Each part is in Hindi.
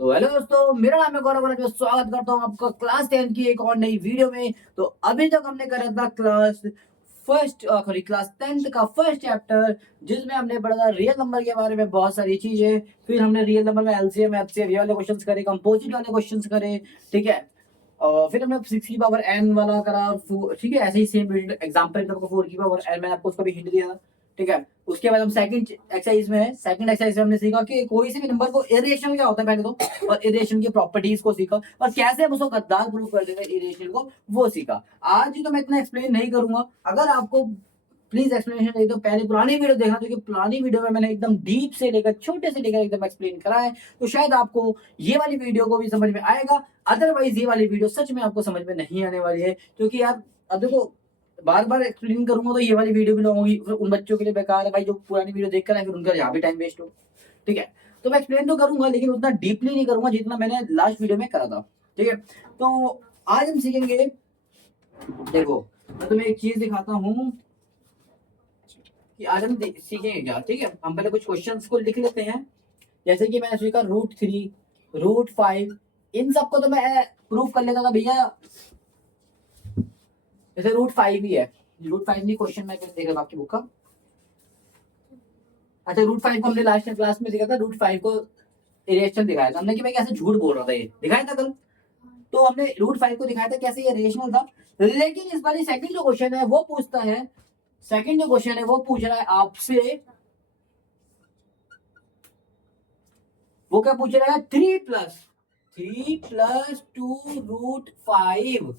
तो हेलो दोस्तों, मेरा नाम है गौरव और मैं स्वागत करता हूँ आपका क्लास 10 की एक और नई वीडियो में। तो अभी तक हमने करा था क्लास 10th का फर्स्ट चैप्टर, जिसमें हमने पढ़ा था रियल नंबर के बारे में बहुत सारी चीजें। फिर हमने रियल नंबर में एलसीएम एफसीएम ये वाले क्वेश्चंस करे, कंपोजिट वाले क्वेश्चंस करे, ठीक है। और फिर हमने 6 की पावर n वाला करा, ठीक है। ऐसे ही सेम एग्जांपल में आपको 4 की पावर n, मैंने आपको उसका भी हिंट दिया था, ठीक है। उसके बाद हम सेकंड एक्सरसाइज में है, सेकंड एक्सरसाइज में हमने सीखा कि कोई से भी नंबर को इरेशनल क्या होता है पहले तो, और इरेशनल की प्रॉपर्टीज को सीखा और कैसे हम उसको गद्दार प्रूव कर देंगे इरेशनल को, वो सीखा। आज ही तो मैं इतना एक्सप्लेन नहीं करूंगा। अगर आपको प्लीज एक्सप्लेनेशन चाहिए तो पहले पुरानी वीडियो देखना, क्योंकि पुरानी वीडियो में मैंने एकदम डीप से लेकर छोटे से लेकर एकदम एक्सप्लेन करा है, तो शायद आपको ये वाली वीडियो को भी समझ में आएगा। अदरवाइज ये वाली वीडियो सच में आपको समझ में नहीं आने वाली है, क्योंकि यार अब देखो बार बार एक्सप्लेन करूंगा तो ये वाली वीडियो भी लॉन्ग होगी, फिर उन बच्चों के लिए बेकार है भाई जो पुरानी वीडियो देख कर आए, फिर उनका यहाँ भी टाइम वेस्ट हो, ठीक है। तो मैं एक्सप्लेन तो करूंगा लेकिन उतना डीपली नहीं करूंगा जितना मैंने लास्ट वीडियो में करा था, ठीक है। तो आज हम सीखेंगे, देखो मैं तुम्हें एक चीज दिखाता हूँ कि आज हम सीखेंगे क्या, ठीक है। हम पहले कुछ क्वेश्चंस को लिख लेते हैं। जैसे कि मैंने सीखा √3, √5, इन सबको तो मैं प्रूफ कर लेता था भैया। जैसे √5 ही है, √5 नहीं, क्वेश्चन मैं देख रहा हूँ आपकी बुक का। अच्छा, √5 को हमने लास्ट क्लास में सीखा था, √5 को इरेशनल दिखाया था हमने कि भाई कैसे झूठ बोल रहा था, ये दिखाया था कल। तो हमने √5 को दिखाया था कैसे ये रेशनल था। लेकिन इस बार सेकंड जो क्वेश्चन है वो पूछता है, सेकंड जो क्वेश्चन है वो पूछ रहा है आपसे, वो क्या पूछ रहा है, 3+2√5,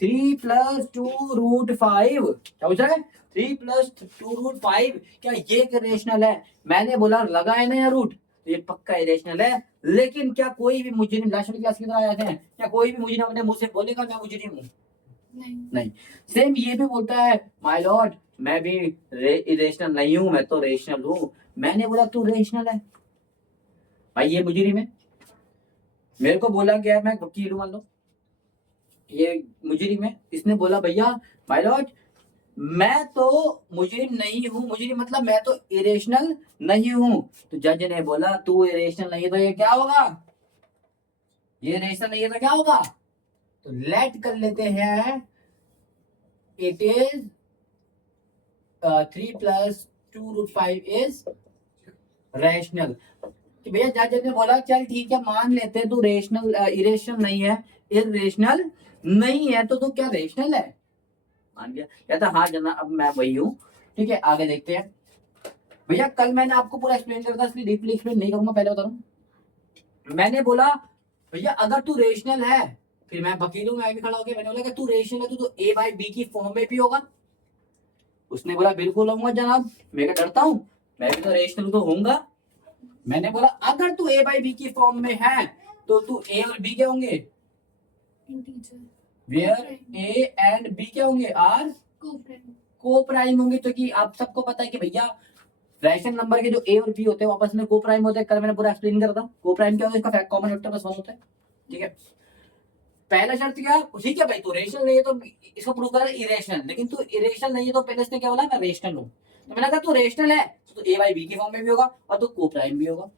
3+2√5 क्या पूछ रहा है, 3+2√5 क्या ये रेशनल है। मैंने बोला लगा है ना यार रूट, तो ये पक्का इरेशनल है। लेकिन क्या कोई भी मुजरिम, लास्ट क्लास की तरह आए थे, क्या कोई भी मुजरिम अपने मुंह से बोलेगा मैं मुजरिम हूँ? नहीं। सेम ये भी बोलता है माय लॉर्ड मैं भी इरेशनल नहीं हूँ, मैं तो रेशनल हूँ। मैंने बोला तू रेशनल है भाई, ये मुजरिम है। मेरे को बोला गया, मैं वकील हूँ मान लो, ये मुजरिम है, इसने बोला भैया माय लॉर्ड मैं तो मुजरिम नहीं हूँ, मुजरिम मतलब मैं तो इरेशनल नहीं हूँ। तो जज ने बोला तू इरेशनल नहीं है तो ये क्या होगा, ये इरेशनल नहीं है तो क्या होगा। तो लेट कर लेते हैं, इट इज 3+2√5 इज रैशनल। कि भैया जज ने बोला चल ठीक है मान लेते हैं तू रेशनल इरेशनल नहीं है, इरेशनल नहीं है, तो तू क्या रेशनल है, मान गया। कहता हाँ जना अब मैं वही हूँ, ठीक है। आगे देखते हैं भैया, कल मैंने आपको पूरा एक्सप्लेन किया था इसलिए डीपली एक्सप्लेन नहीं करूंगा, पहले बता रहा हूँ। मैंने बोला भैया अगर तू रेशनल है, फिर मैं वकील हूँ, मैं भी खड़ा हो गया, मैंने बोला कि तू रेशनल है तो A/B की फॉर्म में भी होगा। उसने बोला बिल्कुल होऊंगा जनाब, मैं क्या डरता हूँ, मैं भी तो रेशनल तो होऊंगा। मैंने बोला अगर तू A/B की फॉर्म में है तो तू A और B क्या होंगे, वेयर A एंड B क्या होंगे, आर को प्राइम होंगे। तो कि आप सबको पता है कि भैया रैशनल नंबर के जो A और B होते हैं आपस में को प्राइम होते हैं, कल मैंने पूरा एक्सप्लेन करा था। को प्राइम क्या होता है, इसका कॉमन फैक्टर बस 1 होता है, ठीक है। पहला शर्त क्या, ठीक है भाई तू रेशनल नहीं है तो इसको प्रूव कर इरेशनल, लेकिन तू इरेशनल नहीं है तो पहले इसने क्या बोला मैं रेशनल हूँ। तो मैंने कहा तू रेशनल है तो A/B की फॉर्म में भी होगा और तू को प्राइम भी होगा।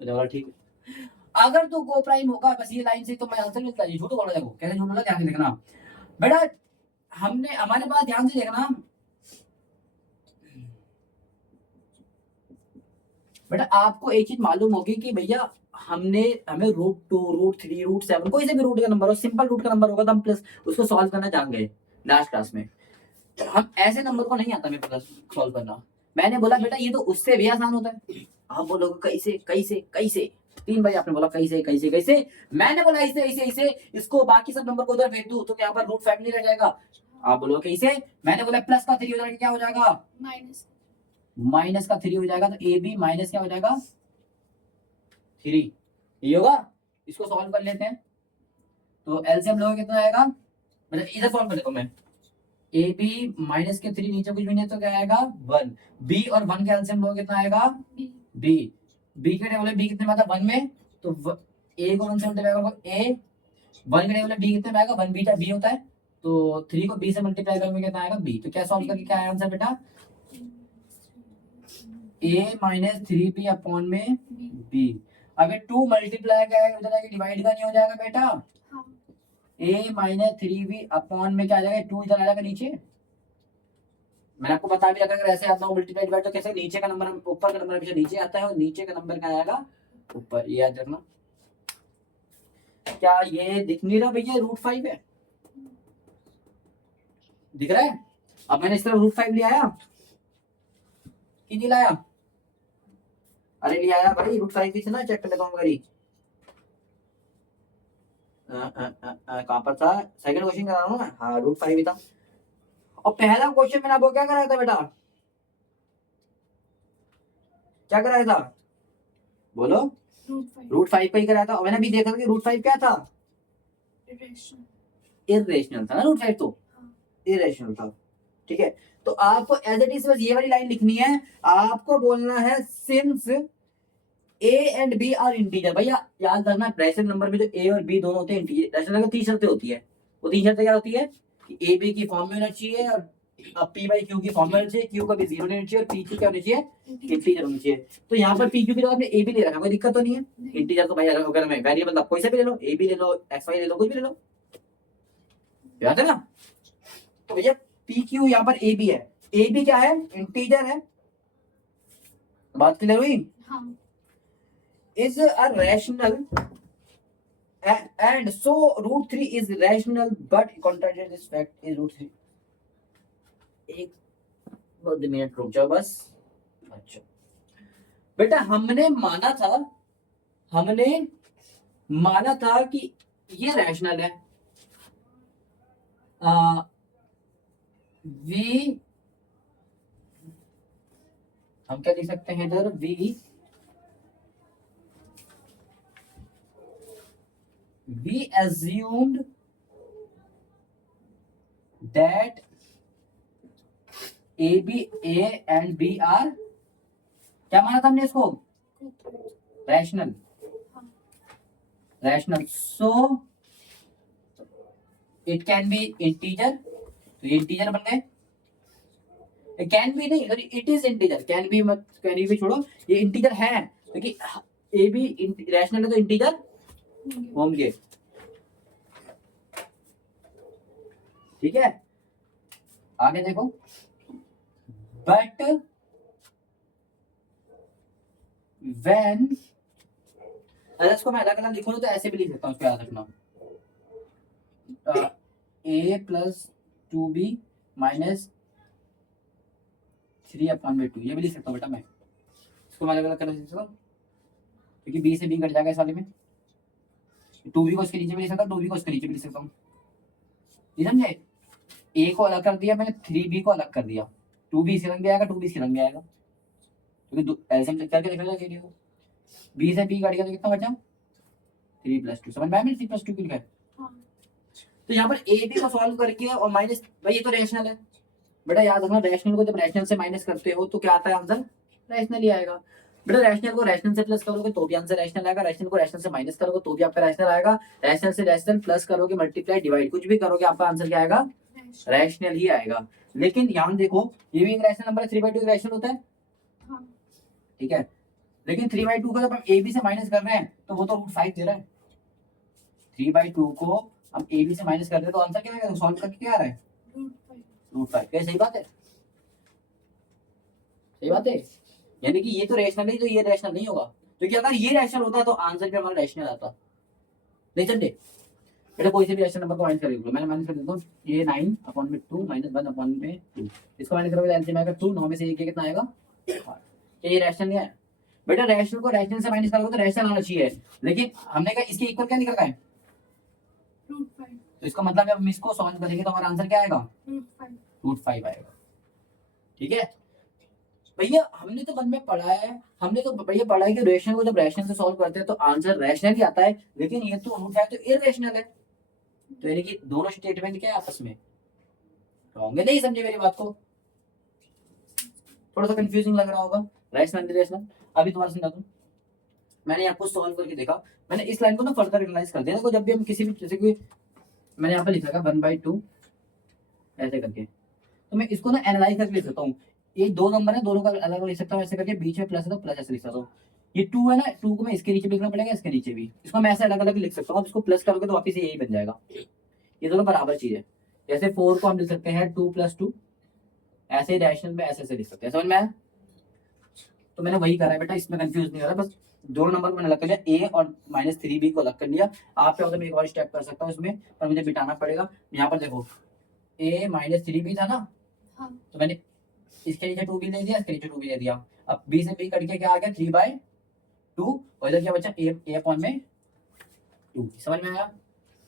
तो बोला ठीक है, अगर तू को प्राइम होगा, बस ये लाइन से तो मैं आंसर मिलता है। झूठ बोला, देखो कैसे झूठ बोला, ध्यान से देखना बेटा। हमने हमारे पास ध्यान से देखना बेटा, आपको एक चीज मालूम होगी कि भैया हमें √2, √3, √7 कोई से भी रूट का नंबर हो, सिंपल रूट का नंबर होगा तो हम प्लस उसको सॉल्व करना जान गए लास्ट क्लास में। हम ऐसे नंबर को नहीं आता मेरे पास सॉल्व करना। मैंने बोला बेटा ये तो उससे भी आसान होता है। आप बोलोगे कैसे कैसे कैसे, 3 बार आपने बोला कैसे कैसे कैसे, मैंने बोला ऐसे ऐसे ऐसे, इसको बाकी सब नंबर को उधर फेंक दूं तो यहाँ पर √5 नहीं रह जाएगा। आप बोलोगे कैसे, मैंने बोला प्लस का 3 हो जाएगा, क्या हो जाएगा, माइनस का 3 हो जाएगा, तो AB माइनस क्या हो जाएगा 3, ये होगा। इसको सॉल्व कर लेते हैं, तो एलसीएम लोगे कितना आएगा, मतलब इधर सॉल्व कर लेता हूं मैं। AB माइनस के 3 नीचे कुछ भी नहीं तो क्या आएगा 1, B और 1 का एलसीएम लोगे कितना आएगा B के टेबल B कितने में आता है 1 में, तो A को 1 से मल्टीप्लाई करोगे A, 1 के टेबल B कितने में आएगा 1 बीटा B होता है, तो 3 को B से मल्टीप्लाई करोगे कितना आएगा B। तो क्या सॉल्व करके क्या आया आंसर बेटा, A - 3B अपॉन में B। अगर 2 मल्टीप्लाई का है उधर आके डिवाइड का नहीं हो जाएगा बेटा। हाँ। a माइनस 3b अपॉन में क्या आ जाएगा, 2 इधर आ जाएगा नीचे। मैंने आपको बता भी रखा अगर ऐसे आता हूँ मल्टीप्लाई डिवाइड तो कैसे, नीचे का नंबर ऊपर का नंबर हमेशा नीचे आता है और नीचे का नंबर क्या आएगा ऊपर, ये याद रखना। क्या ये दिख नहीं रहा भैया, √5 है, दिख रहा है। अब मैंने इस तरफ √5 ले आया कि नहीं लाया, अरे ले आया भाई, √5 की थी ना, चेक कर लेता हूँ करी। कहाँ पर था, सेकंड क्वेश्चन करा रहा हूँ मैं, हाँ √5 ही था। और पहला क्वेश्चन मैंने आपको क्या कराया था बेटा, क्या कराया था बोलो, √5 का ही कराया था। और मैंने अभी देखा कि √5 क्या था, इरेशनल था ना √5 तो, इरेशनल था। ठीक है, तो आपको एज इट इज बस ये वाली लाइन लिखनी है, आपको बोलना है since A and B are integer. भैया याद रखना रैशनल नंबर में जो ए और बी दोनों होते हैं इंटीजर, रैशनल नंबर 3 शर्तें होती है। वो 3 शर्तें क्या होती है कि ए बी की फॉर्म में होना चाहिए, और पी बाई क्यू की फॉर्म में होना चाहिए, क्यू का भी 0 होना चाहिए, और पी क्यू क्या होना चाहिए, इंटीजर होना चाहिए। तो यहाँ पर पी क्यू की जगह आपने ए बी ले रखा, कोई दिक्कत तो नहीं है। इंटीजर तो भाई अगर मैं वेरिएबल आप कोई सा भी ले लो, ए बी ले लो, एक्स वाई ले लो, कुछ भी ले लो, याद है ना। तो भैया पी क्यू यहाँ पर ए बी है, ए बी क्या है, इंटीजर है, बात क्लियर हुई। हाँ। is a rational and so √3 is rational but contradicts this fact is √3। एक बहुत मिनट रुक जाओ बस। अच्छा बेटा हमने माना था कि ये रैशनल है, वी हम क्या लिख सकते हैं इधर, we assumed that A and B are, क्या माना था हमने इसको, rational, so it can be integer, तो ये इंटीजर बन गए। कैन बी नहीं, sorry it is integer, can be मत, कैन बी छोड़ो, ये इंटीजर है क्योंकि ए बी रैशनल है तो इंटीजर होंगे। ठीक है, आगे देखो, बट व्हेन, अगर इसको मैं अलग अलग लिखूं तो ऐसे भी लिख सकता हूँ, इसको याद रखना, a प्लस 2b माइनस 3/2, ये भी लिख सकता हूँ बेटा मैं, इसको मैं अलग अलग कर सकता हूँ क्योंकि b से b कट जाएगा इस वाले में। 2b को इसके नीचे भी लिख सकता हूँ, 2b को इसके नीचे भी लिख सकता हूँ, समझे। a को अलग कर दिया मैंने, 3b को अलग कर दिया, 2b इसके रंग में आएगा, 2b इसके रंग में आएगा, क्योंकि एलसीएम करके देख लो सीधी को, b से b कट गया तो कितना बचा, 3+2, समझ में आया मैंने 3+2 क्यों लिखा है। तो यहाँ पर ए बी को सॉल्व करके और माइनस, भाई ये तो रैशनल है बेटा, याद रखना रैशनल को जब रैशनल से माइनस करते हो तो क्या आता है आंसर, रैशनल ही आएगा। बेटा रैशनल को रैशनल से प्लस करोगे तो भी आंसर रैशनल आएगा, रैशनल को रैशनल से माइनस करोगे तो भी आपका रैशनल आएगा, रैशनल से रैशनल प्लस करोगे, मल्टीप्लाई डिवाइड कुछ भी करोगे आपका आंसर क्या आएगा, रैशनल ही आएगा। लेकिन यहाँ देखो ये भी एक रैशनल नंबर है, 3/2 रैशनल होता है, ठीक है, लेकिन 3/2 को जब हम ए बी से माइनस कर रहे हैं तो वो तो √5 दे रहा है, 3/2 को हम ए बी से माइनस कर रहे हैं तो आंसर क्या आएगा, सॉल्व करके क्या आ रहा है, √5। क्या सही बात है, सही बात है, यानी कि ये तो रैशनल है तो ये रैशनल नहीं होगा, क्योंकि अगर ये रैशनल होता तो आंसर भी हमारा रैशनल आता, नहीं समझे बेटा। कोई से भी रैशनल नंबर को माइनस कर लो, मैंने माइनस कर देता हूँ, ये 9/2 माइनस 1/2, इसको माइनस करोगे एलसीएम आएगा 2, 9 में से 1 कितना आएगा 8। ये रैशनल नहीं है बेटा, रैशनल को रैशनल से माइनस करोगे तो रैशनल आना चाहिए, लेकिन हमने कहा इसके इक्वल क्या निकल रहा है, √5, तो इसका मतलब जब हम इसको सॉल्व करेंगे तो हमारा आंसर क्या आएगा, √5 आएगा। ठीक है भैया, हमने तो मन में पढ़ा है, हमने तो भैया पढ़ा है कि रैशनल को जब रैशनल से सॉल्व करते हैं तो आंसर रैशनल ही आता है, लेकिन ये तो √5 तो इररेशनल है, तो यानी कि दोनों स्टेटमेंट क्या है आपस में रॉन्ग है। नहीं समझे मेरी बात को, थोड़ा सा कंफ्यूजिंग लग रहा होगा, रैशनल इररेशनल। अभी तुम्हारा समझा दूं, मैंने आपको सॉल्व करके देखा, मैंने इस लाइन को ना फर्दर एनालाइज कर दिया। देखो जब भी हम किसी भी, जैसे कि मैंने यहाँ पे लिखा था 1/2 ऐसे करके, तो मैं इसको ना एनालाइज करके लिख सकता हूँ, ये दो नंबर है, दोनों का अलग अलग लिख सकता हूँ ऐसे करके, बीच में प्लस है तो प्लस ऐसे लिख सकता हूँ। ये 2 है ना, 2 को मैं इसके नीचे भी लिखना पड़ेगा, इसके नीचे भी, इसको मैं ऐसे अलग अलग लिख सकता हूँ। अब इसको प्लस करोगे तो वापिस यही बन जाएगा, ये दोनों बराबर चीज है। जैसे 4 को हम लिख सकते हैं 2 + 2, ऐसे ही रैशनल में ऐसे ऐसे लिख सकते हैं, समझ में आया? तो मैंने वही करा है बेटा, इसमें कंफ्यूज नहीं हो रहा, बस दोनों नंबर को मैंने अलग कर लिया, ए और -3b को अलग कर लिया। आप क्या होता है, मैं एक और स्टेप कर सकता हूँ इसमें, पर मुझे मिटाना पड़ेगा। यहाँ पर देखो ए -3b था ना, हाँ तो मैंने इसके नीचे 2b ले दिया, इसके नीचे 2b ले दिया। अब b से b कट के क्या आ गया, 3/2, और इधर क्या बचा, a अपॉन में 2। समझ में आया?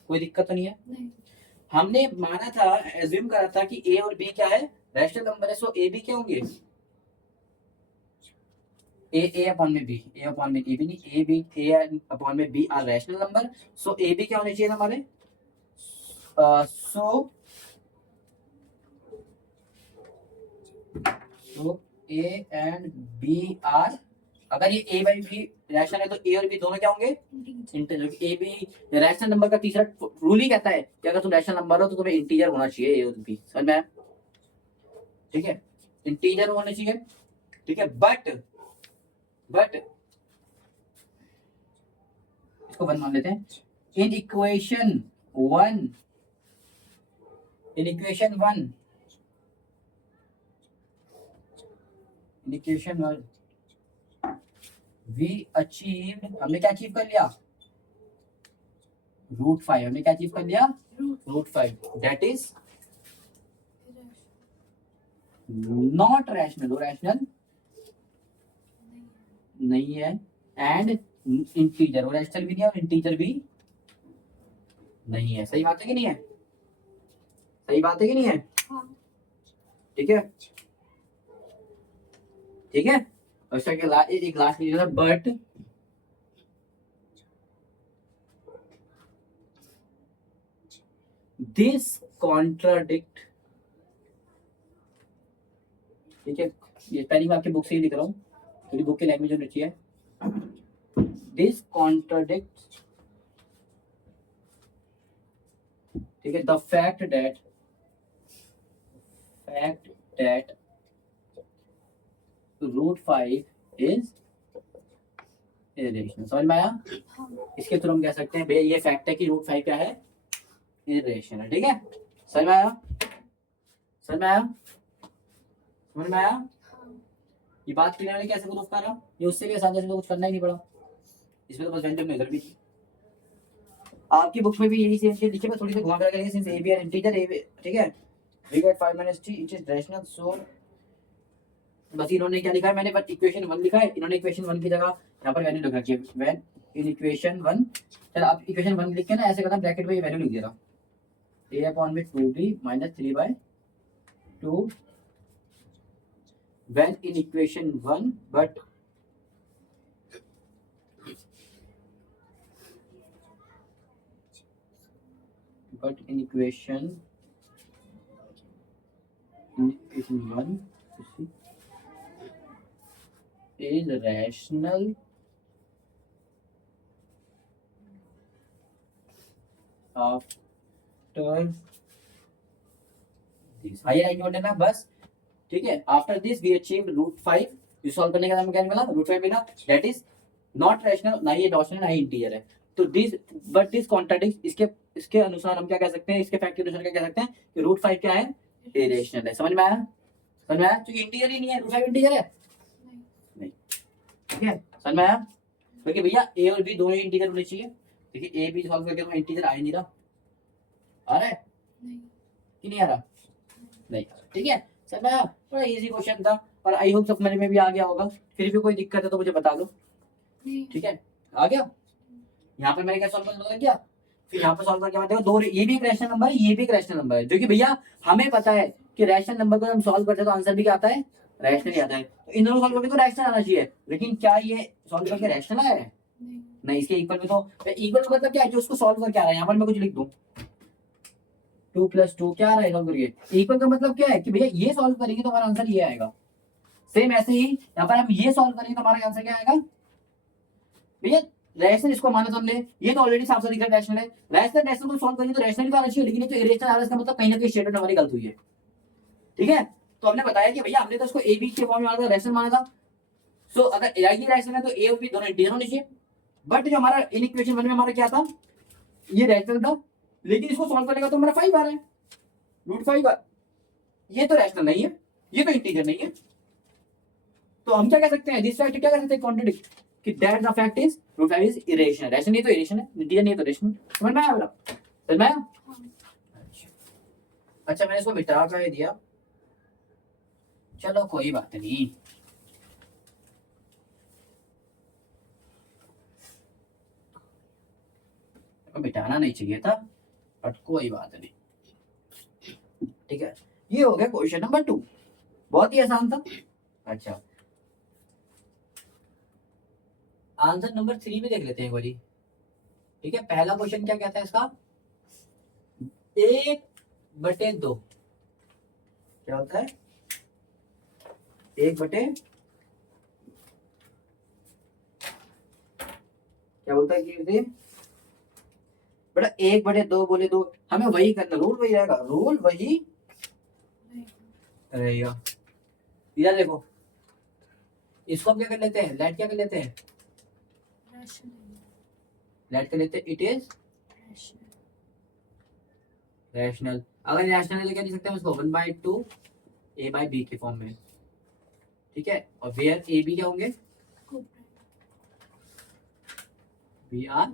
कोई दिक्कत तो नहीं है? नहीं हमने माना था, एज्यूम करा था कि a और b क्या है, रैशनल नंबर है, सो a b क्या होंगे, a अपॉन में b, a अपॉन में a b नहीं, a अपॉन में b are rational number, so a b क्या होने चाहिए हमारे, so a and b are, अगर ये a बाई b रैशनल है तो a और b दोनों क्या होंगे, integer integer. a b rational number का तीसरा रूल ही कहता है कि अगर तुम रैशनल नंबर हो तो तुम्हें इंटीजर होना चाहिए a और b, समझ में आया? ठीक है, इंटीजर होने चाहिए, ठीक है। बट इसको 1 मान लेते हैं। इन इक्वेशन 1 वी अचीव्ड, हमने क्या अचीव कर लिया, √5, हमने क्या अचीव कर लिया, √5, that is not rational, rational नहीं है, एंड इंटीजर, रैशनल भी नहीं है और इंटीजर भी नहीं है। सही बात है कि नहीं है? सही बात है कि नहीं है? हाँ ठीक है, ठीक है। और इसका एक लास्ट लीजिए, बट दिस कॉन्ट्राडिक्ट, ठीक है, ये पहली बार आपकी बुक से ही लिख रहा हूँ, थोड़ी बुक की लैंग्वेज होनी चाहिए। दिस कॉन्ट्राडिक्ट, ठीक है, the fact that √5 is irrational. समझ में आया? हाँ इसके थ्रू हम कह सकते हैं भैया ये फैक्ट है कि √5 क्या है, इरेशनल। ठीक है, समझ में आया? समझ में आया? समझ में आया? हाँ ये बात क्लियर है? कैसे प्रूफ करा, ये उससे भी आसान, जैसे तो कुछ करना ही नहीं पड़ा, इसमें तो बस व्यंजक में इधर भी थी। आपकी बुक में भी यही सेम चीज लिखी है, थोड़ी सी घुमा कर करेंगे, since a b are integer, ठीक है, we get 5 - t it is rational, so बस इन्होंने क्या लिखा है, मैंने बस इक्वेशन 1 लिखा है, इन्होंने इक्वेशन 1 की जगह यहाँ पर वैल्यू लिख रखी है, व्हेन इन इक्वेशन 1। चल आप इक्वेशन 1 लिख के ना ऐसे करना, ब्रैकेट में ये वैल्यू लिख देना, a अपॉन में 2b - 3/2 when in equation 1 but in equation 1 is rational after this, higher I note है ना बस, ठीक है। आफ्टर दिस वी अचीव्ड √5, ये सॉल्व करने के बाद क्या मिला, √5 मिला, दैट इज नॉट रैशनल, ना ये रैशनल ना ही इंटीजर है। तो दिस बट दिस कॉन्ट्राडिक्ट, इसके अनुसार हम क्या कह सकते हैं, इसके फैक्ट के अनुसार क्या कह सकते हैं कि √5 क्या है, इरेशनल है। समझ में आया? समझ में आया? क्योंकि इंटीजर ही नहीं है, √5 इंटीजर है नहीं, ठीक है। समझ में आया? क्योंकि भैया a और b दोनों ही इंटीजर होने चाहिए। देखिए a b सॉल्व करके तो इंटीजर आ ही नहीं रहा, आ रहा है नहीं कि नहीं आ रहा, नहीं, ठीक है। समझ में आया? बड़ा इजी क्वेश्चन था और आई होप समझ में भी आ गया होगा। फिर भी कोई दिक्कत है तो मुझे बता दो, नहीं ठीक है। आ गया? यहाँ पे मैंने क्या सॉल्व कर दिया, फिर यहाँ पे सॉल्व करके बाद देखो, दो ये भी एक रैशनल नंबर है, ये भी एक रैशनल नंबर है, जो कि भैया हमें पता है कि रैशनल नंबर को हम सॉल्व करते हैं तो आंसर भी क्या आता है, रैशनल ही आता है। तो इन दोनों सॉल्व करके तो रैशनल आना चाहिए, लेकिन क्या ये सॉल्व करके रैशनल आया है, नहीं नहीं। इसके इक्वल में तो इक्वल मतलब क्या है, जो उसको सॉल्व करके आ रहा है, यहाँ पर मैं कुछ लिख दूं 2 + 2 क्या आ रहा है सॉल्व करके, इक्वल का मतलब क्या है कि भैया ये सॉल्व करेंगे तो हमारा आंसर ये आएगा। सेम ऐसे ही यहाँ पर हम ये सॉल्व करेंगे तो हमारा आंसर क्या आएगा भैया, रैशनल इसको माना तो हमने, ये तो ऑलरेडी साफ साफ दिख रहा है रैशनल है, रैशनल को सॉल्व करेंगे तो रैशनल ही आना चाहिए, लेकिन ये तो इरेशनल आ रहा है, इसका मतलब कहीं ना कहीं स्टेटमेंट हमारी गलत हुई है, ठीक है। तो हमने बताया कि भैया हमने तो इसको ए बी के फॉर्म में माना था, रैशनल माना था, सो अगर ये रैशनल है तो ए और बी दोनों इंटीजर होने चाहिए, बट जो हमारा इन इक्वेशन 1 में हमारा क्या था, ये रैशनल था, लेकिन इसको सॉल्व करेगा तो हमारा 5 आ रहा है, √5 आ, ये तो रैशनल नहीं है, ये तो इंटीजर नहीं है, तो हम क्या कह सकते हैं, दिस फैक्ट क्या कह सकते हैं, कॉन्ट्रडिक्ट, कि that the fact is √5 is irrational, rational नहीं तो इरेशनल है, इंटीजर नहीं तो रेशनल। समझ में आया मेरा, समझ में आया? हाँ। अच्छा मैंने इसको मिटा कर दिया, चलो कोई बात नहीं, मिटाना नहीं चाहिए था, बट कोई बात नहीं, ठीक है। ये हो गया क्वेश्चन नंबर 2, बहुत ही आसान था। अच्छा आंसर नंबर 3 में देख लेते हैं एक बारी, ठीक है। पहला क्वेश्चन क्या कहता है इसका, 1/2 क्या होता है, 1/, क्या बोलता है कि बेटा 1/2 बोले तो हमें वही करना, रूल वही रहेगा, रूल वही रहेगा। इधर देखो, इसको हम क्या कर लेते हैं, लेट क्या कर लेते हैं, रैशनल लेट कर लेते हैं, इट इज रैशनल रैशनल। अगर रैशनल है तो क्या लिख सकते हैं उसको, 1/2 a/b के फॉर्म में, ठीक है। और वेयर ए बी क्या होंगे, को बी आर,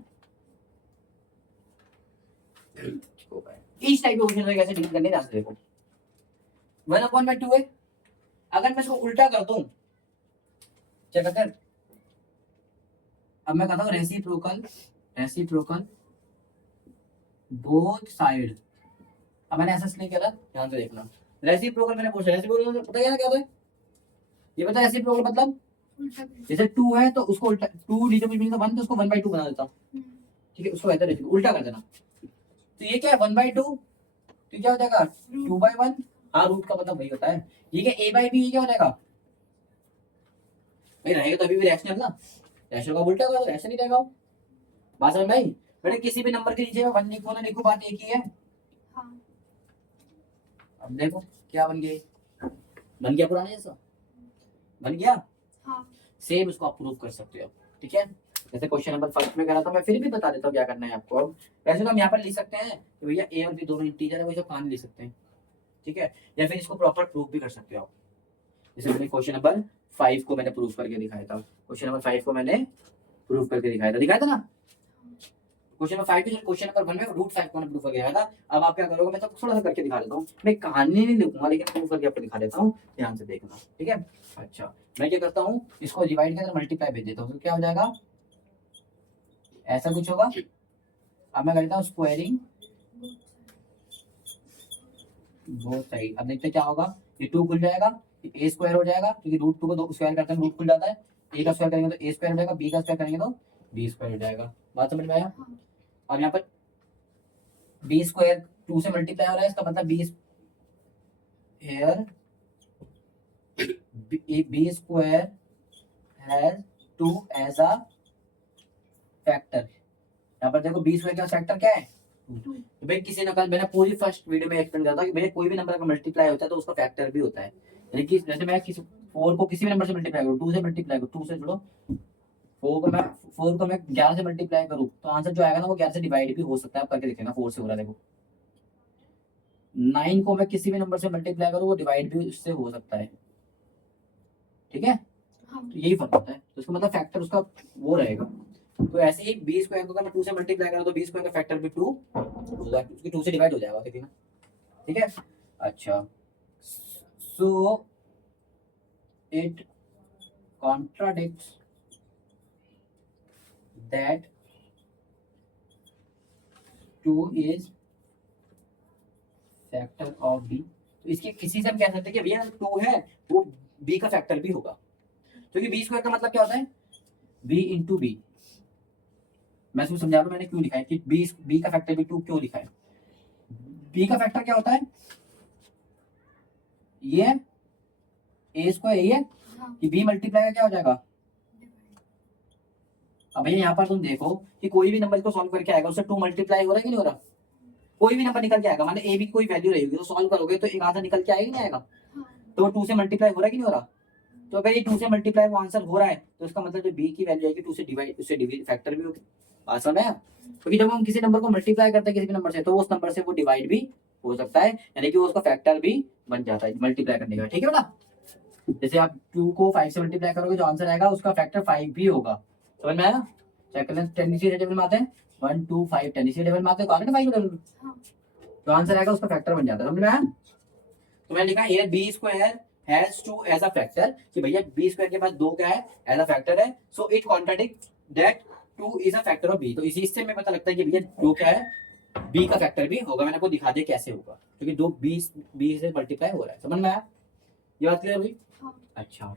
इस टाइप के क्वेश्चन कैसे डील करने जा सकते, देखो 1/2 है, अगर मैं इसको उल्टा कर दूं, क्या कहते हैं, अब मैं कहता हूँ रेसिप्रोकल, रेसिप्रोकल बोथ साइड, अब मैंने ऐसा इसलिए करा, ध्यान से देखना, रेसिप्रोकल मैंने पूछा, रेसिप्रोकल पता है क्या होता है, ये पता है रेसिप्रोकल मतलब, उल्टा कर जैसे 2 है तो उसको उल्टा, 2 नीचे कुछ भी नहीं था 1 तो उसको 1/2 बना देता, हम्म, ठीक है, उसको ऐसा उल्टा कर देना, तो ये क्या है 1/2, तो क्या हो जाएगा 2/1, हाँ रूट का मतलब वही होता है, ये क्या a/b, ये क्या हो जाएगा भाई, रहेगा तो अभी भी रैशनल ना, रैशनल का उल्टा होगा तो रैशनल ही रहेगा वो। बात समझ में आई? बेटा किसी भी नंबर के नीचे में 1 लिखो ना लिखो, बात एक ही है। हाँ अब देखो क्या बन गया, बन गया पुराने जैसा, बन गया, हाँ सेम इसको आप प्रूव कर सकते हो, ठीक है। जैसे क्वेश्चन नंबर 1 में करा था, मैं फिर भी बता देता हूँ क्या करना है आपको। अब वैसे तो हम यहाँ पर लिख सकते हैं कि भैया ए और बी दोनों इंटीजर है, वो सब कहां लिख सकते हैं, ठीक है, या फिर इसको प्रॉपर प्रूव भी कर सकते हो आप, जैसे मैंने क्वेश्चन नंबर 5 को मैंने प्रूव करके दिखाया था, क्वेश्चन नंबर 5 को मैंने प्रूव करके दिखाया था ना, क्वेश्चन नंबर 5 को, क्वेश्चन नंबर 1 में √5 को मैंने प्रूव करके दिखाया था। अब आप क्या करोगे, मैं तो थोड़ा सा करके दिखा देता हूँ, मैं कहानी नहीं लिखूंगा लेकिन प्रूव करके आपको दिखा देता हूँ, ध्यान से देखना, ठीक है। अच्छा मैं क्या करता हूँ, इसको डिवाइड के अंदर मल्टीप्लाई भेज देता हूँ, तो क्या हो जाएगा, ऐसा कुछ होगा। अब मैं करता हूँ स्क्वायरिंग बोथ साइड, अब देखते हैं क्या होगा, ये 2 खुल जाएगा, ये a² हो जाएगा, क्योंकि √2 को 2 स्क्वायर करते हैं रूट खुल जाता है, a का स्क्वायर करेंगे तो a² हो जाएगा, b का स्क्वायर करेंगे तो b² हो जाएगा। बात समझ में आया? हाँ और यहाँ पर b² 2 से मल्टीप्लाई हो रहा है, इसका मतलब b here b² has 2 as a factor। यहाँ पर देखो b² का फैक्टर क्या है, 2 तो भाई किसी ने कल मैंने पूरी फर्स्ट वीडियो में एक्सप्लेन किया था कि भाई कोई भी नंबर का मल्टीप्लाई होता है तो उसका फैक्टर भी होता है, यानी कि जैसे मैं किसी 4 को किसी भी नंबर से मल्टीप्लाई करूँ, 2 से मल्टीप्लाई करूँ, 2 से जुड़ो, 4 को मैं 11 से मल्टीप्लाई करूँ तो आंसर जो आएगा ना वो 11 से डिवाइड भी हो सकता है, आप करके देखना, 4 से हो रहा है देखो। 9 को मैं किसी भी नंबर से मल्टीप्लाई करूँ वो डिवाइड भी उससे हो सकता है, ठीक है, हाँ तो यही फर्क होता है, तो इसका मतलब फैक्टर उसका वो रहेगा। तो ऐसे ही b² को अगर मैं 2 से मल्टीप्लाई करूँ तो b² का फैक्टर भी 2 होगा, क्योंकि 2 से डिवाइड हो जाएगा, देखिए ना, ठीक है। अच्छा so it contradicts that 2 is factor of b, तो इसके किसी से हम कह सकते हैं कि भैया 2 है वो b का फैक्टर भी होगा, क्योंकि b² का मतलब क्या होता है, b इंटू बी। मैं इसमें समझा रहा हूँ मैंने क्यों लिखा है कि b का फैक्टर भी 2 क्यों लिखा है। b का फैक्टर क्या होता है, ये a² यही है हाँ कि b मल्टीप्लाई का क्या हो जाएगा। अब भैया यहाँ पर तुम देखो कि कोई भी नंबर को सॉल्व करके आएगा उससे 2 मल्टीप्लाई हो रहा है कि नहीं हो रहा, कोई भी नंबर निकल के आएगा, मान लो a b की कोई वैल्यू रहेगी तो सॉल्व करोगे तो एक आंसर निकल के आएगा कि नहीं आएगा, हाँ तो वो 2 से मल्टीप्लाई हो रहा है कि नहीं हो रहा, तो अगर ये 2 से मल्टीप्लाई वो आंसर हो रहा है तो इसका मतलब जो b की वैल्यू आएगी 2 से डिवाइड उससे डिवाइड फैक्टर भी होगी। बात समझ में आया? क्योंकि जब हम किसी नंबर को मल्टीप्लाई करते हैं किसी भी नंबर से तो उस नंबर से वो डिवाइड भी हो सकता है, यानी कि वो उसका फैक्टर भी बन जाता है मल्टीप्लाई करने का। ठीक है बेटा? जैसे आप 2 को 5 से मल्टीप्लाई करोगे जो आंसर आएगा उसका फैक्टर 5 भी होगा। समझ में आया? चेक करना 10 इसी टेबल में आते हैं 1 2 5 10 इसी टेबल में आते हैं, कॉमन 5 टेबल में हाँ जो आंसर आएगा उसका फैक्टर बन जाता है। समझ में आया? तो मैंने लिखा here b square has 2 as a factor कि भैया b square के पास 2 क्या है एज अ फैक्टर है, so it contradict that 2 is a factor of b। तो इसी से हमें पता लगता है कि भैया 2 क्या है b का फैक्टर भी होगा। मैंने आपको दिखा दिया कैसे होगा क्योंकि 2 b से मल्टीप्लाई हो रहा है। समझ में आया? ये बात क्लियर हुई? हाँ अच्छा,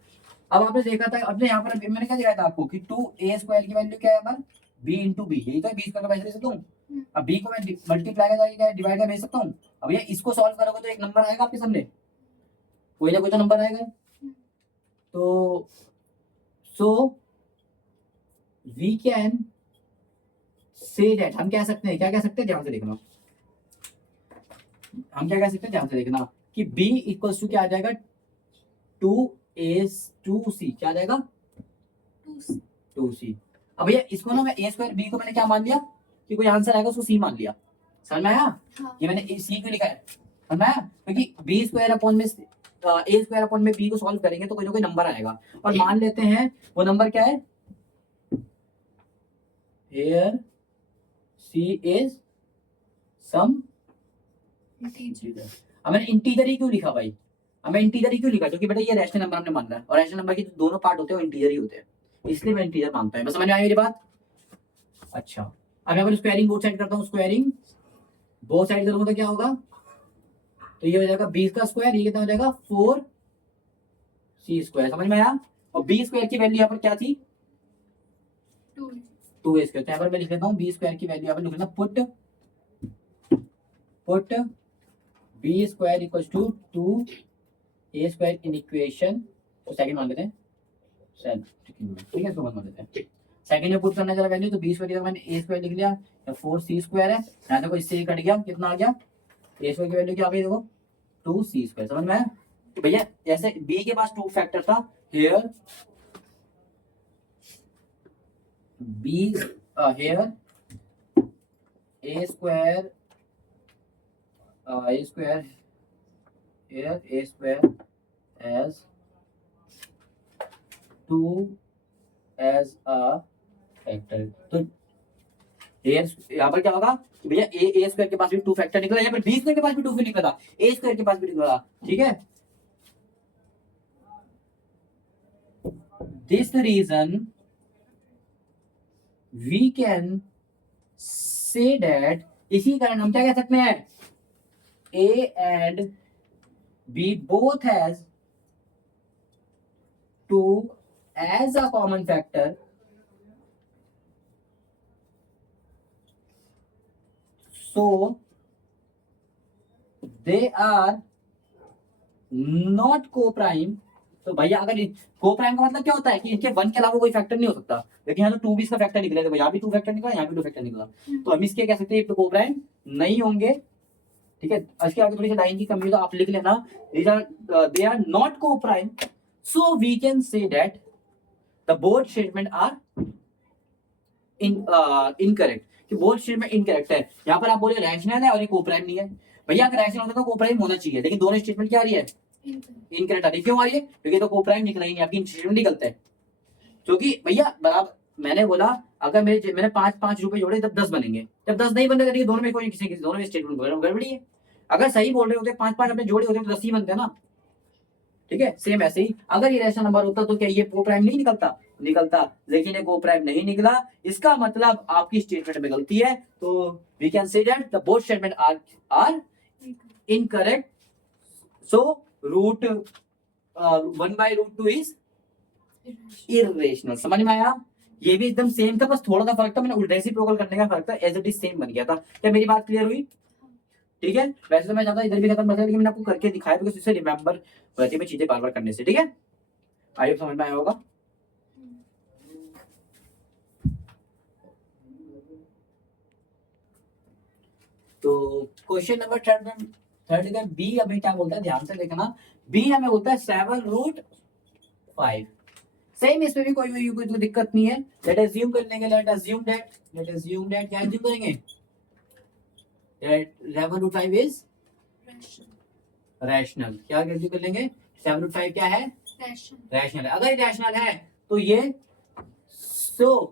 अब आपने देखा था अपने यहाँ पर मैंने क्या दिखाया था आपको कि 2a स्क्वायर की वैल्यू क्या है हमारा b इंटू बी, यही तो है b स्क्वायर का वैल्यू दे सकता हूँ। अब b को मैं मल्टीप्लाई का जाएगा डिवाइड का भेज सकता हूँ। अब ये इसको सॉल्व करोगे तो एक नंबर आएगा आपके सामने, कोई ना कोई तो नंबर आएगा। तो so we can say that, हम कह सकते हैं, क्या कह सकते हैं ध्यान से देखना, हम क्या कह सकते हैं ध्यान से देखना कि b इक्वल्स टू क्या आ जाएगा 2c, क्या आ जाएगा 2c। अब भैया इसको ना मैं a स्क्वायर b को मैंने क्या मान लिया कि कोई आंसर आएगा उसको c मान लिया। समझ में आया? हाँ ये मैंने c क्यों लिखा है? समझ में आया? क्योंकि b स्क्वायर अपॉन में a स्क्वायर अपॉन में b को सॉल्व करेंगे तो कोई ना कोई नंबर आएगा और मान लेते हैं वो नंबर क्या है, here c is some integer. अब मैंने इंटीजर ही क्यों लिखा भाई? अब मैं इंटीजर ही क्यों लिखा क्योंकि बेटा ये रैशनल नंबर हमने मानना है और रैशनल नंबर के जो दोनों पार्ट होते हैं वो इंटीजर ही होते हैं, इसलिए मैं इंटीजर मानता हूं। बस समझ में आई मेरी बात? अच्छा, अब मैं स्क्वायरिंग बोथ साइड करता हूँ, स्क्वायरिंग बोथ साइड करूंगा तो क्या होगा, तो ये हो जाएगा 20 का स्क्वायर, ये कितना हो जाएगा 4c स्क्वायर। समझ में आया? और b स्क्वायर की वैल्यू यहाँ पर क्या थी 2a स्क्वायर, तो यहाँ पर मैं लिख लेता हूँ b स्क्वायर की वैल्यू यहाँ पर लिख लेता हूँ put b square equals to 2a square in equation, तो सेकंड मान लेते हैं ठीक है, इसको मान लेते हैं सेकंड में पुट करना जरा वैल्यू, तो b स्क्वायर की जगह मैंने a स्क्वायर लिख लिया, या 4c स्क्वायर है, यहाँ देखो इससे कट गया, कितना आ गया a स्क्वायर की वैल्यू क्या आ गई देखो 2c स्क्वायर। समझ में आया? तो भैया जैसे b के पास 2 फैक्टर था, here b here a square here a square as 2 as a factor। तो यहाँ पर क्या होगा कि भैया a स्क्वायर के पास भी 2 फैक्टर निकला, यहाँ पर b स्क्वायर के पास भी 2 निकला था, a स्क्वायर के पास भी निकला। ठीक है, this reason we can say that, इसी कारण हम क्या कह सकते हैं a and b both has 2 as a common factor, so they are not co-prime। तो भैया अगर को-प्राइम का मतलब क्या होता है कि इनके 1 के अलावा कोई फैक्टर नहीं हो सकता, लेकिन यहाँ तो 2 भी इसका फैक्टर निकले, तो यहाँ भी 2 फैक्टर निकला, यहाँ भी 2 फैक्टर निकला, तो हम इसके कह सकते हैं को-प्राइम नहीं होंगे। ठीक है, इसके आगे थोड़ी सी लाइन की कमी है तो आप लिख लेना, they are not coprime, so we can say that the both statement are incorrect, कि बोथ स्टेटमेंट इनकरेक्ट है। यहाँ पर आप बोले रैशनल है और ये को-प्राइम नहीं है। भैया अगर रैशनल होता तो को-प्राइम होना चाहिए, लेकिन दोनों स्टेटमेंट क्या आ रही है इनकरेक्ट आ रही है। क्यों आ रही है? क्योंकि तो को-प्राइम निकला ही नहीं, आपकी स्टेटमेंट निकलता है। क्योंकि भैया बराबर मैंने बोला अगर मैंने 5 रुपए जोड़े तब 10 बनेंगे, जब 10 नहीं बने तो दोनों में कोई किसी दोनों में स्टेटमेंट गड़बड़ी है। अगर सही बोल रहे होते 5 अपने जोड़े होते तो 10 ही बनते ना। ठीक है, सेम ऐसे ही अगर ये रैशनल नंबर होता तो क्या ये को-प्राइम नहीं निकलता, लेकिन ये को-प्राइम नहीं निकला, इसका मतलब आपकी स्टेटमेंट में गलती है। तो we can say that the both statement are incorrect, so root 1/√2 is irrational. समझ में आया? ये भी एकदम सेम था, बस थोड़ा सा फर्क था, मैंने रेसिप्रोकल करने का फर्क था, एज इट इज सेम बन गया था। क्या मेरी बात क्लियर हुई? ठीक है, वैसे तो मैं चाहता इधर भी खत्म कर, लेकिन मैंने आपको करके दिखाया बिकॉज़ इससे रिमेंबर रहती है चीजें बार-बार करने से। ठीक है, आई समझ में आया होगा। तो क्वेश्चन नंबर थर्ड का बी हमें क्या बोलता है, ध्यान से देखना। बी हमें बोलता है 7√2 5। सेम इसमें भी कोई दिक्कत नहीं है। लेट अज्यूम कर लेंगे, लेट अज्यूम दैट क्या अज्यूम करेंगे, दैट 7/5 इज Rational. रैशनल। क्या अज्यूम कर लेंगे, 7/5 क्या है, Rational. रैशनल है। अगर ये रैशनल है तो ये सो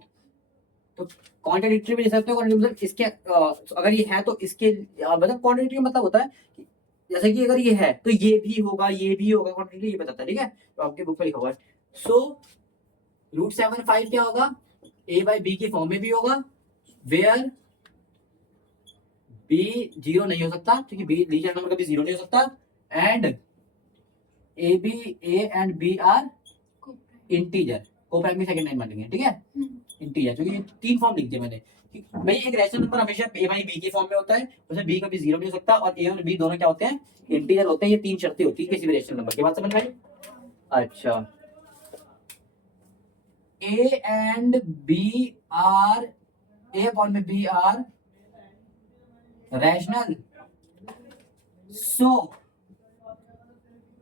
तो कॉन्ट्राडिक्टरी भी लिख सकते हो। कॉन्ट्राडिक्टरी मतलब इसके अगर ये है तो इसके मतलब कॉन्ट्राडिक्टरी मतलब होता है कि जैसे कि अगर ये है तो ये भी होगा, ये भी होगा, कॉन्ट्राडिक्टरी ये बताता है, ठीक है। तो आपके बुक में लिखा हुआ है। सो √7/5 क्या होगा, a बाई बी की फॉर्म में भी होगा, वेयर b 0 नहीं हो सकता क्योंकि b लीजिए नंबर कभी 0 नहीं हो सकता, and a and b are Co-prime. Integer. Coprime की सेकंड लाइन मानेंगे, ठीक है। इंटीजर, क्योंकि ये 3 फॉर्म लिख दिए मैंने कि भाई एक रैशनल नंबर हमेशा a बाई b की फॉर्म में होता है, उसमें b कभी 0 नहीं हो सकता, और a और b दोनों क्या होते हैं, इंटीजर होते हैं। ये 3 शर्तें होती है किसी भी रैशनल नंबर की। बात समझ में आई? अच्छा, a and b are a upon में b are rational, so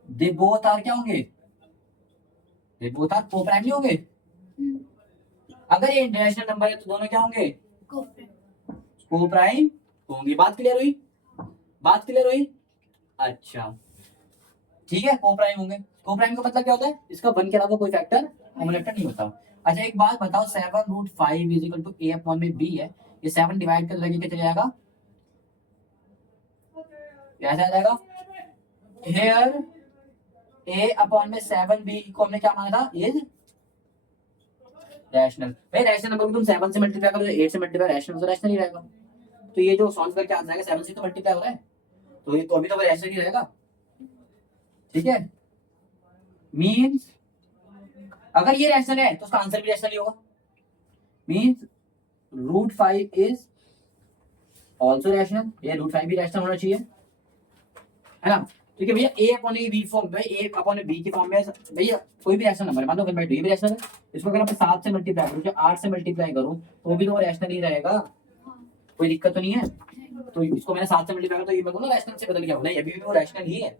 they both are क्या होंगे, दे बोथ आर को-प्राइम नहीं होंगे। अगर ये इंटरनेशनल नंबर है तो दोनों क्या होंगे, Co-prime. को-प्राइम होंगे। बात क्लियर हुई, बात क्लियर हुई। अच्छा ठीक है, को-प्राइम होंगे। को-प्राइम का मतलब क्या होता है, इसका 1 के अलावा कोई फैक्टर कॉमन फैक्टर नहीं होता। अच्छा एक बात बताओ, 7/5 is equal to a upon में b है, ये 7 डिवाइड कर देंगे क्या चला जाएगा, कैसा आ जाएगा, हियर a अपॉन में 7b को हमने क्या माना था, इज रैशनल। भाई रैशनल नंबर को तुम 7 से मल्टीप्लाई करो, 8 से मल्टीप्लाई, रैशनल तो रैशनल ही रहेगा। तो ये जो सॉल्व करके आ जाएगा 7 से तो मल्टीप्लाई हो रहा है, तो ये तो अभी तो रैशनल ही रहेगा, ठीक है। मींस अगर ये रैशनल है तो उसका आंसर भी रैशनल ही होगा। मींस √5 इज आल्सो रैशनल, ये √5 भी रैशनल होना चाहिए, है ना। ठीक है भैया, a upon a b form में, a अपॉन बी की फॉर्म में भैया कोई भी रैशनल नंबर है, मान लो 1/2 ये भी रैशनल है। इसको अगर मैं 7 से मल्टीप्लाई करूं, 8 से मल्टीप्लाई करूं तो भी तो वो रैशनल ही रहेगा, कोई दिक्कत तो नहीं है। तो इसको मैंने 7 से मल्टीप्लाई किया तो ये मैं बोलूं रैशनल से बदल गया, नहीं अभी भी वो रैशनल ही है।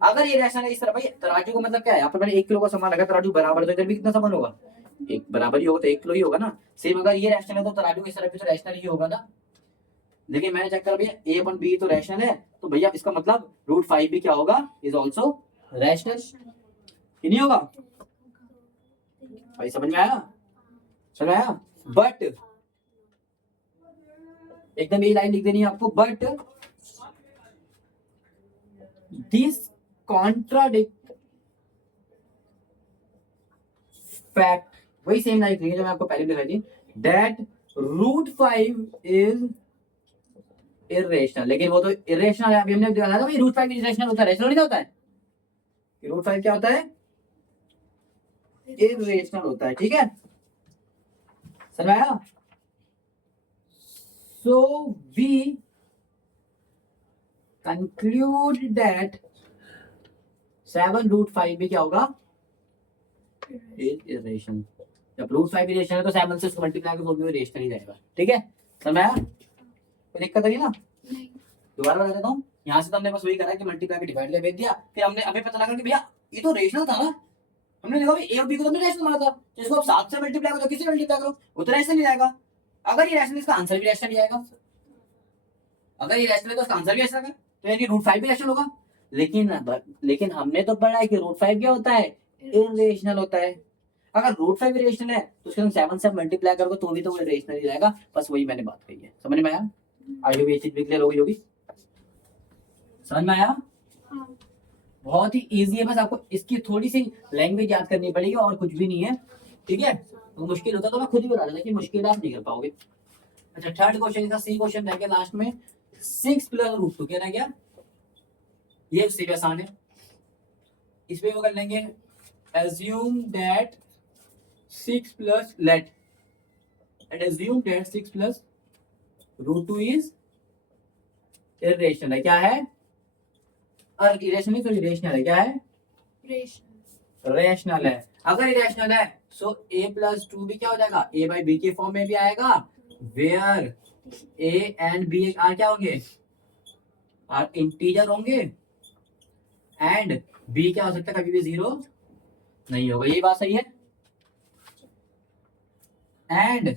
अगर ये रैशनल है इस तरह, भाई तराजू का मतलब क्या है, यहाँ पर मैंने 1 किलो का सामान लगा, तराजू बराबर, तो इधर भी कितना सामान होगा, एक बराबर ही होगा, तो 1 किलो ही होगा ना। सेम अगर ये रैशनल है तो तराजू की तरफ भी तो रैशनल ही होगा ना। लेकिन मैंने चेक करा भैया a अपॉन b तो रैशनल है, तो भैया इसका मतलब √5 भी क्या होगा, इज आल्सो रैशनल, ही नहीं होगा। भाई समझ में आया, समझ में आया। बट एकदम यही लाइन लिख देनी है आपको, बट दिस कॉन्ट्राडिक्ट फैक्ट, वही सेम लाइन लिखनी है जो मैं आपको पहले दिखाई थी, दैट √5 इज इरेशनल। लेकिन वो तो इरेशनल है, अभी हमने दिखाया था भाई √5 इरेशनल होता है, रैशनल नहीं होता है। √5 क्या होता है, इरेशनल होता है, ठीक है, समझ में आया। सो वी कंक्लूड दैट 7/5 भी क्या होगा, इरेशनल। जब √5 इरेशनल है तो 7 से उसको मल्टीप्लाई करो तो भी इरेशनल ही रहेगा, ठीक है, समझ में आया, कोई दिक्कत नहीं ना। नहीं. दोबारा बता देता हूँ, यहाँ से तो हमने बस वही करा कि मल्टीप्लाई के डिवाइड का भेज दिया, फिर हमने अभी पता लगा कि भैया ये तो रेशनल था ना, हमने देखा भाई a और b को तो हमने रेशनल माना था, तो इसको आप 7 से मल्टीप्लाई करो, किससे मल्टीप्लाई करो, वो तो रैशनल ही आएगा। अगर ये रैशनल, इसका आंसर भी रैशनल ही आएगा। अगर ये रैशनल है तो इसका आंसर भी रैशनल है, तो यानी √5 भी रैशनल होगा। लेकिन हमने तो पढ़ा है कि √5 क्या होता है, इरेशनल होता है। अगर √5 इरेशनल है तो उसके हम 7 से मल्टीप्लाई करोगे तो भी तो वो इरेशनल ही रहेगा, बस वही मैंने बात कही है, समझ में आया। आई ये चीज भी क्लियर हो गई होगी, समझ में आया। हाँ. बहुत ही इजी है, बस आपको इसकी थोड़ी सी लैंग्वेज याद करनी पड़ेगी और कुछ भी नहीं है, ठीक है। तो मुश्किल होता तो मैं खुद ही बता देता, लेकिन मुश्किल आप नहीं कर पाओगे। अच्छा थर्ड क्वेश्चन, इसका सी क्वेश्चन रह गया लास्ट में, 6 + √2 क्या रह गया, ये उससे भी आसान है। इसमें वो कर लेंगे, assume that 6 plus let and assume that 6 plus √2 is irrational है, क्या है, और इरेशनल तो इरेशनल है, क्या है, Rational. रेशनल है। अगर इरेशनल है सो a + 2 भी क्या हो जाएगा, a बाई b के फॉर्म में भी आएगा, where a and b are क्या होंगे, आर इंटीजर होंगे, एंड b क्या हो सकता है, कभी भी 0 नहीं होगा, यही बात सही है। एंड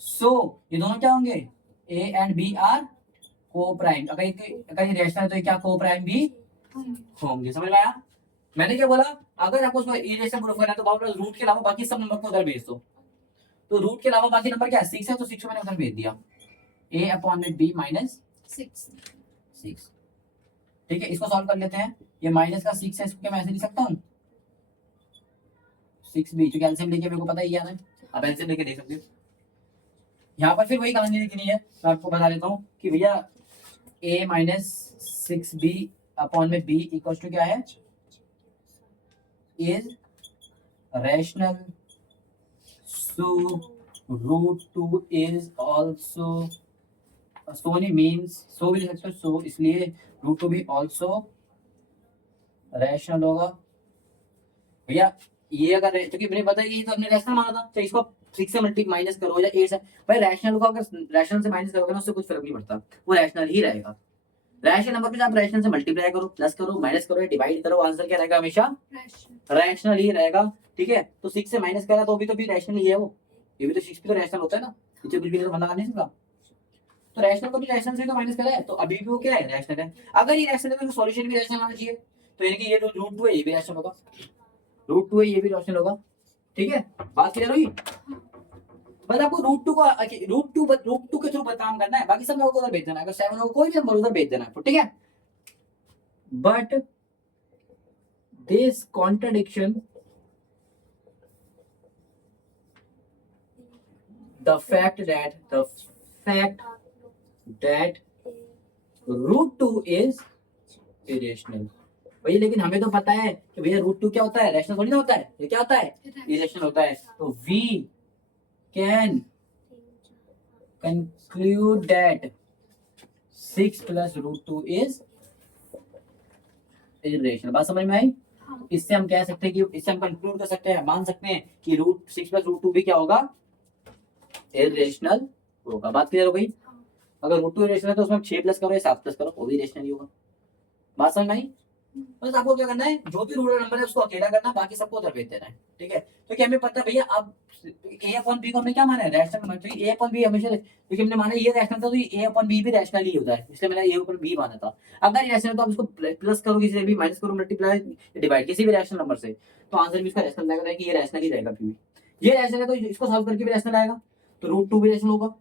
सो ये दोनों क्या होंगे, ए एंड बी आर को प्राइम। अगर ये रेशनल है तो ये क्या को प्राइम भी होंगे। समझ में आया? मैंने क्या बोला, अगर आपको उसको इरेशनल प्रूफ करना है तो बाबू रूट के अलावा बाकी सब नंबर को उधर भेज दो। तो रूट के अलावा बाकी नंबर क्या है, 6 है, तो 6 को मैंने उधर भेज दिया, a अपॉन में b माइनस 6। ठीक है, इसको सॉल्व कर लेते हैं। ये माइनस का 6 है, इसको क्या मैं ऐसे लिख सकता हूँ 6b, क्योंकि एलसीएम लेके मेरे को पता ही है, आप एलसीएम लेके देख सकते हो। यहाँ पर फिर वही कहानी लिखनी है, मैं आपको बता देता हूँ कि भैया a माइनस 6b अपॉन में b इक्वल टू क्या है, is rational, so root 2 is also so नहीं means so भी लिख सकते हो, so इसलिए root 2 भी also रैशनल होगा। भैया ये अगर क्योंकि मैंने बताया कि ये तो हमने रैशनल माना था, चाहे इसको 6 से मल्टी माइनस करो या 8 से, भाई रैशनल को अगर रैशनल से माइनस करोगे ना उससे कुछ फर्क नहीं पड़ता, वो रैशनल ही रहेगा। रैशनल नंबर को आप रैशनल से मल्टीप्लाई करो, प्लस करो, माइनस करो या डिवाइड करो, आंसर क्या रहेगा, हमेशा रैशनल ही रहेगा। ठीक है, तो 6 से माइनस करा तो भी रैशनल ही है वो, ये भी तो 6 भी तो रैशनल होता है ना, इसे कुछ भी नहीं तो बंदा कर नहीं सकता। तो रैशनल को भी रैशनल से तो माइनस करा है, तो अभी भी वो क्या है, रैशनल है। अगर ये रैशनल है तो सॉल्यूशन भी रैशनल होना चाहिए, तो यानी कि ये जो रूट 2 है ये भी रैशनल होगा, रूट 2 है ये भी रैशनल होगा। ठीक है, बात क्लियर हुई? बस आपको रूट 2 को रूट 2 के थ्रू काम करना है, बाकी सब लोगों को उधर भेज देना है, अगर 7 होगा कोई भी नंबर उधर भेज देना है, ठीक है। But this contradiction, the fact that root 2 is irrational। भैया लेकिन हमें तो पता है कि भैया रूट 2 क्या होता है, रैशनल थोड़ी ना होता है, ये क्या होता है, इरेशनल होता है। तो we can conclude that 6 plus root 2 is irrational. बात समझ में आई? इससे हम कह सकते हैं कि इससे हम कंक्लूड कर सकते हैं, मान सकते हैं कि रूट 6 प्लस रूट 2 भी क्या होगा, इरेशनल होगा। बात क्लियर हो गई? अगर रूट 2 इरेशनल है तो उसमें 6 प्लस करो या 7 प्लस करो, वो भी इरेशनल ही होगा। बात समझ में आई? बस आपको क्या करना है, जो भी रूट नंबर है उसको अकेला करना, बाकी सबको उधर भेज देना है। ठीक है, क्योंकि हमें पता है भैया अब a अपॉन b को हमने क्या माना है, रैशनल माना, तो a अपॉन b हमेशा, क्योंकि हमने माना ये रैशनल था तो ये a अपॉन b भी रैशनल ही होता है, इसलिए मैंने a अपॉन b माना था। अगर ये रैशनल तो आप इसको प्लस करो किसी से भी, माइनस करो, मल्टीप्लाई डिवाइड किसी भी रैशनल नंबर से, तो आंसर भी इसका रैशनल आएगा, कि ये रैशनल ही रहेगा। फिर ये रैशनल है तो इसको सॉल्व करके भी रैशनल आएगा, तो रूट 2 भी रैशनल होगा।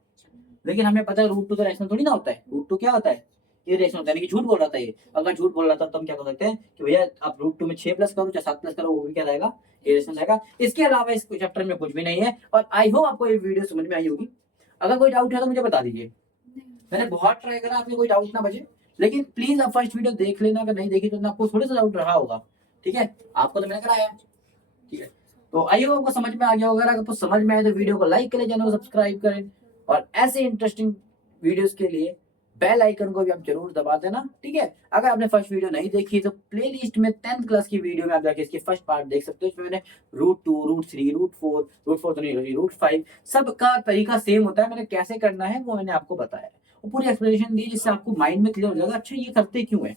लेकिन हमें पता है रूट 2 तो रैशनल थोड़ी ना होता है, रूट 2 क्या होता है, ये रेशनल होता है, यानी कि झूठ बोल रहा था ये। अगर झूठ बोल रहा था तो हम क्या कर सकते हैं कि भैया आप रूट 2 में 6 प्लस करो या 7 प्लस करो, वो भी क्या रहेगा, ये रेशनल रहेगा। इसके अलावा इस चैप्टर में कुछ भी नहीं है। और आई होप आपको ये वीडियो समझ में आई होगी। अगर कोई डाउट है तो मुझे बता दीजिए, मैंने बहुत ट्राई करा आपको कोई डाउट ना बचे, लेकिन प्लीज आप फर्स्ट वीडियो देख लेना, अगर नहीं देखी तो आपको थोड़ा सा डाउट रहा होगा। ठीक है, आपको तो मैंने कराया। ठीक है, तो आई होप आपको समझ में आ गया होगा। अगर आपको समझ में आए तो वीडियो को लाइक करें, चैनल को सब्सक्राइब करें, और ऐसे इंटरेस्टिंग वीडियोस के लिए बेल आइकन को भी आप जरूर दबा देना। ठीक है, अगर आपने फर्स्ट वीडियो नहीं देखी तो प्लेलिस्ट में 10th क्लास की वीडियो में आप जाके इसकी फर्स्ट पार्ट देख सकते हो। इसमें मैंने रूट 2, रूट 3, रूट 4 तो नहीं, रूट 5 सबका तरीका सेम होता है, मैंने कैसे करना है वो मैंने आपको बताया है, वो पूरी एक्सप्लेनेशन दी, जिससे आपको माइंड में क्लियर हो जाएगा, अच्छा ये करते क्यों है,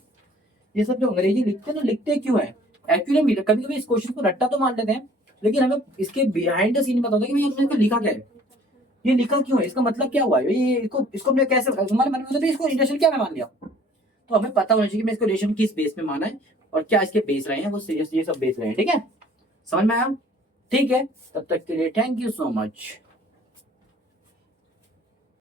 ये सब जो अंग्रेजी लिखते हैं ना, लिखते क्यों है। एक्चुअली कभी कभी इस क्वेश्चन को रट्टा तो मान लेते हैं, लेकिन हमें इसके बिहाइंड द सीन पता होता है कि भैया हमने इसको लिखा क्या है, ये लिखा क्यों है, इसका मतलब क्या हुआ है, ये इसको हमने कैसे, हमारे मन में तो इसको रिलेशन क्या में मान लिया। तो हमें पता होना चाहिए कि मैं इसको रिलेशन किस बेस में माना है और क्या इसके बेस रहे हैं, वो सीरियस ये सब बेस रहे हैं। ठीक है, समझ में आया? ठीक है, तब तक के लिए थैंक यू सो मच।